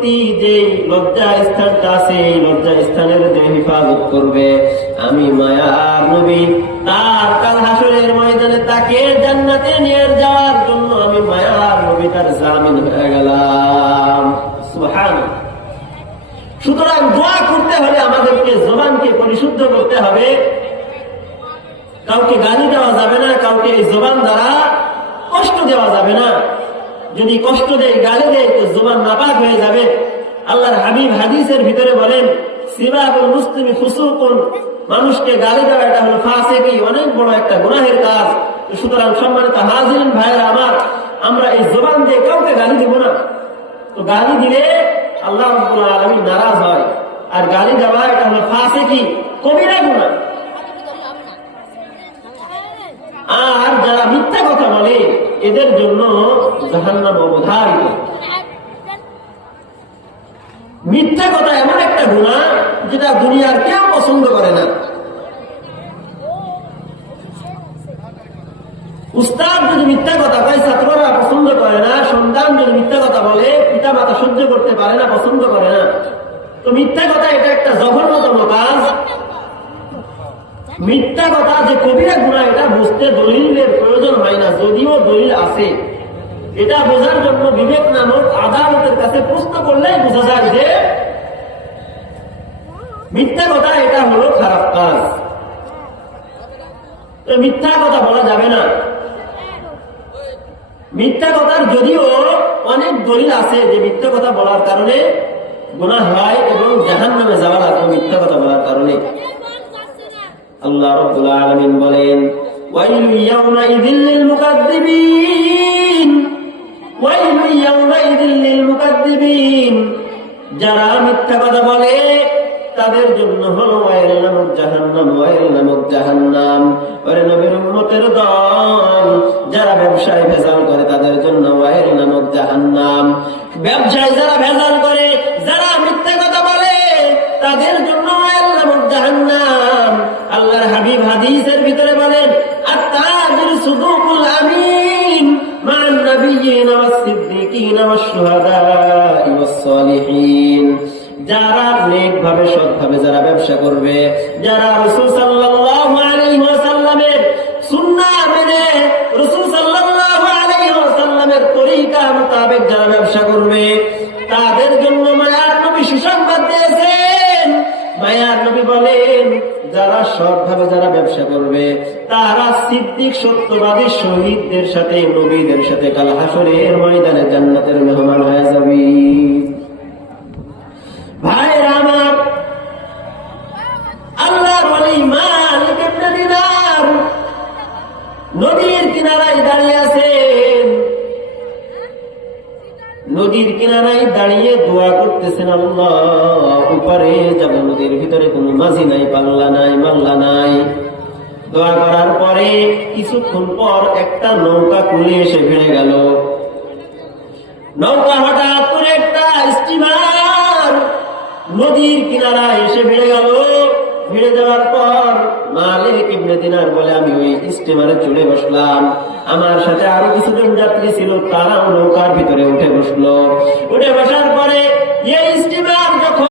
ব্যক্তি যে লজ্জা স্থানটা আছে এই লজ্জা স্থানের যে হিফাজত করবে, আমি মায়ার নবী তার কাল হাসরের ময়দানে তাকে জান্নাতে নিয়ে যাওয়ার জন্য আমি মায়ার নবী তার জামিন হয়ে গেলাম। সুবহানাল্লাহ। সুতরাং দোয়া করতে হলে আমাদেরকে জবানকে পরিশুদ্ধ করতে হবে। কাউকে গালি দেওয়া যাবে না, কাউকে এই জবান দ্বারা কষ্ট দেওয়া যাবে না। যদি কষ্ট দেয়, গালি দেয়, তো জবান নাপাক হয়ে যাবে। আল্লাহর হাবিব হাদিসের ভিতরে বলেন, সিবাবুল মুসলিমি ফুসুকুন, মানুষকে গালি দেওয়া এটা হলো ফাসিকি, অনেক বড় একটা গুনাহের কাজ। সুতরাং সম্মানিত হাজিরিন ভাইয়েরা আমার, আমরা এই জবান দিয়ে কাউকে গালি দেব না। তো গালি দিলে আল্লাহ রাব্বুল আলামিন নারাজ হয়, আর গালি দেওয়া এটা হলো ফাসিকি, কবিরা গুনাহ। আর যারা মিথ্যা কথা বলে এদের জন্য জাহান্নাম অবধারিত। মিথ্যা কথা এমন একটা গুনাহ যেটা দুনিয়ার কেউ পছন্দ করে না। উস্তাদ যদি মিথ্যা কথা কয় ছাত্ররা পছন্দ করে না, সন্তান যদি মিথ্যা কথা বলে পিতা মাতা সহ্য করতে পারে না, পছন্দ করে না। তো মিথ্যা কথা এটা একটা জঘন্যতম কাজ। মিথ্যা কথা যে কবিরা গুনাহ এটা বুঝতে দলিলের প্রয়োজন হয় না, যদিও দলিল আছে। এটা বোঝার জন্য বিবেক নামক আদালতের কাছে প্রশ্ন করলেই বোঝা যায় যে মিথ্যা কথা এটা হলো খারাপ কাজ। মিথ্যা কথা বলা যাবে না। মিথ্যা কথার যদিও অনেক দলিল আছে যে মিথ্যা কথা বলার কারণে গুনাহ হয় এবং জাহান্নামে যাওয়ার আগে মিথ্যা কথা বলার কারণে। আল্লাহ রাব্বুল আলামিন বলেন, ওয়াইলু ইয়াউমাইযিল লিল মুকাদ্দিবিন, ওয়াইলু ইয়াউমাইযিল লিল মুকাদ্দিবিন, যারা মিথ্যা কথা বলে তাদের জন্য হলো ওয়াইল নামক জাহান্নাম, ওয়াইল নামক জাহান্নাম। ওরে নবীর উম্মতের দল, যারা ব্যবসায় ভেজাল করে তাদের জন্য ওয়াইল নামক জাহান্নাম। ব্যবসায় যারা ভেজাল করে, যারা মিথ্যা কথা বলে তাদের জন্য ওয়াইল নামক জাহান্নাম। আল্লাহর হাবিব হাদিসের ভিতরে বলেন, আত-তাজির সুদুকুল আমিন মান নাবিয়্যিনা ওয়াস সিদ্দিকিনা ওয়াস শুহাদা'i ওয়াস সালিহিন। যারা নেকভাবে সৎভাবে যারা ব্যবসা করবে, যারা রাসূল সাল্লাল্লাহু আলাইহি ওয়াসাল্লামের সুন্নাহ মেনে রাসূল সাল্লাল্লাহু আলাইহি ওয়াসাল্লামের তরিকা মোতাবেক যারা ব্যবসা করবে, তাদের জন্য মায়ার নবী সুসংবাদ দিয়েছেন। মায়ার নবী বলেন, যারা সৎভাবে যারা ব্যবসা করবে তারা সিদ্দিক সত্যবাদী শহীদদের সাথে, নবীদের সাথে কাল হাসরের ময়দানে জান্নাতের মেহমান হয়ে যাবে। ভাইরা আমার, আল্লাহর ওলি মালিক ইবনে দিনার নদীর কিনারায় দাঁড়িয়ে আছেন। নদীর কিনারায় দাঁড়িয়ে দোয়া করতেছেন, আল্লাহ উপরে যাব, নদীর ভিতরে কোনো মাঝি নাই, পাল্লা নাই, মাল্লা নাই। দোয়া করার পরে কিছুক্ষণ পর একটা নৌকা কুলে এসে ভিড়ে গেল। নৌকা হঠাৎ করে একটা স্টিমার নদীর কিনারায় এসে ভিড়ে গেল। ভিড়ে যাওয়ার পর মালিক ইবনে দিনার বলে, আমি ওই স্টিমারে চড়ে বসলাম। আমার সাথে আরো কিছুজন যাত্রী ছিল, তারাও নৌকার ভিতরে উঠে বসলো। উঠে বসার পরে এই স্টিমার যখন